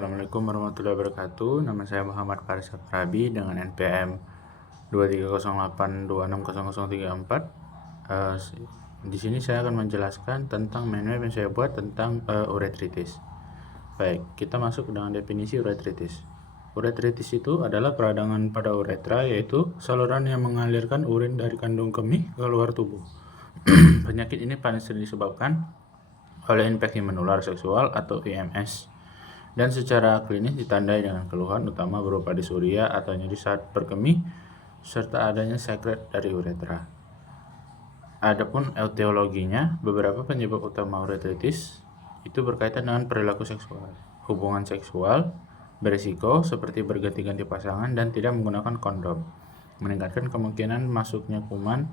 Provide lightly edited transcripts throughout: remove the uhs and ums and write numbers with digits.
Assalamualaikum warahmatullahi wabarakatuh. Nama saya Muhammad Faris Afrabi dengan NPM 2308260034. Di sini saya akan menjelaskan tentang mind map yang saya buat tentang uretritis. Baik, kita masuk dengan definisi uretritis. Uretritis itu adalah peradangan pada uretra, yaitu saluran yang mengalirkan urin dari kandung kemih ke luar tubuh. Penyakit ini paling sering disebabkan oleh infeksi menular seksual atau IMS, dan secara klinis ditandai dengan keluhan utama berupa disuria atau nyeri saat berkemih serta adanya sekret dari uretra. Adapun etiologinya, beberapa penyebab utama uretritis itu berkaitan dengan perilaku seksual. Hubungan seksual berisiko seperti berganti-ganti pasangan dan tidak menggunakan kondom, meningkatkan kemungkinan masuknya kuman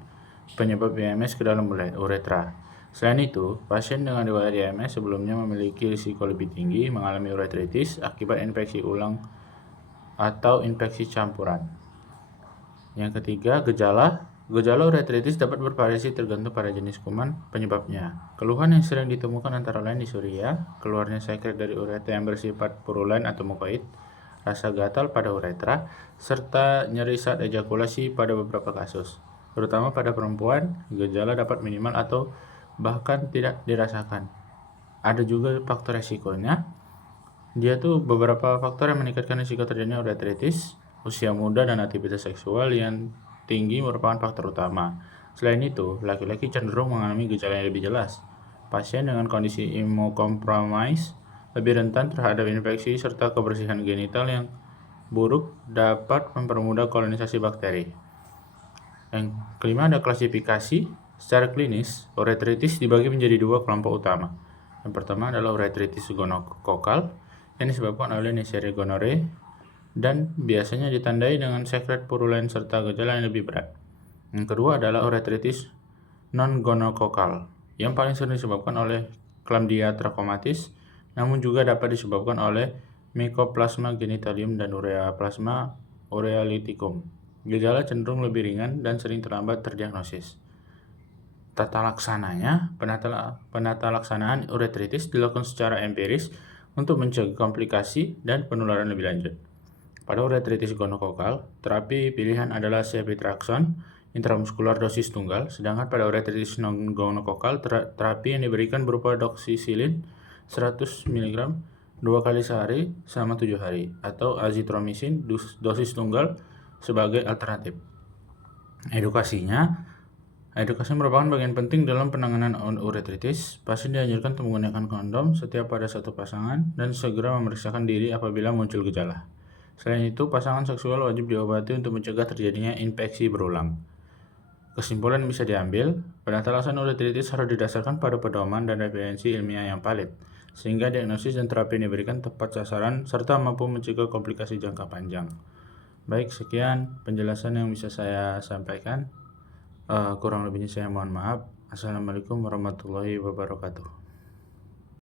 penyebab IMS ke dalam uretra. Selain itu, pasien dengan riwayat IMS sebelumnya memiliki risiko lebih tinggi mengalami uretritis akibat infeksi ulang atau infeksi campuran. Yang ketiga, gejala uretritis dapat bervariasi tergantung pada jenis kuman penyebabnya. Keluhan yang sering ditemukan antara lain disuria, keluarnya sekret dari uretra yang bersifat purulen atau mukoid, rasa gatal pada uretra, serta nyeri saat ejakulasi pada beberapa kasus. Terutama pada perempuan, gejala dapat minimal atau bahkan tidak dirasakan. Ada juga faktor resikonya. Dia tuh beberapa faktor yang meningkatkan risiko terjadinya uretritis. Usia muda dan aktivitas seksual yang tinggi merupakan faktor utama. Selain itu, laki-laki cenderung mengalami gejala yang lebih jelas. Pasien dengan kondisi imunokompromis lebih rentan terhadap infeksi serta kebersihan genital yang buruk dapat mempermudah kolonisasi bakteri. Yang kelima, ada klasifikasi. Secara klinis, uretritis dibagi menjadi dua kelompok utama. Yang pertama adalah uretritis gonokokal yang disebabkan oleh Neisseria gonorrhoeae dan biasanya ditandai dengan sekret purulen serta gejala yang lebih berat. Yang kedua adalah uretritis non-gonokokal yang paling sering disebabkan oleh Chlamydia trachomatis, namun juga dapat disebabkan oleh Mycoplasma genitalium dan Ureaplasma orealiticum. Gejala cenderung lebih ringan dan sering terlambat terdiagnosis. Penata laksanaan uretritis dilakukan secara empiris untuk mencegah komplikasi dan penularan lebih lanjut. Pada uretritis gonokokal, terapi pilihan adalah ceftriaxone intramuskular dosis tunggal, sedangkan pada uretritis non-gonokokal, terapi yang diberikan berupa doxycycline 100 mg 2 kali sehari selama 7 hari, atau azithromycin dosis tunggal sebagai alternatif. Edukasi merupakan bagian penting dalam penanganan uretritis. Pasien dianjurkan untuk menggunakan kondom setiap pada satu pasangan dan segera memeriksakan diri apabila muncul gejala. Selain itu, pasangan seksual wajib diobati untuk mencegah terjadinya infeksi berulang. Kesimpulan yang bisa diambil, penata laksanaan uretritis harus didasarkan pada pedoman dan referensi ilmiah yang valid, sehingga diagnosis dan terapi yang diberikan tepat sasaran serta mampu mencegah komplikasi jangka panjang. Baik, sekian penjelasan yang bisa saya sampaikan. Kurang lebihnya saya mohon maaf. Assalamualaikum warahmatullahi wabarakatuh.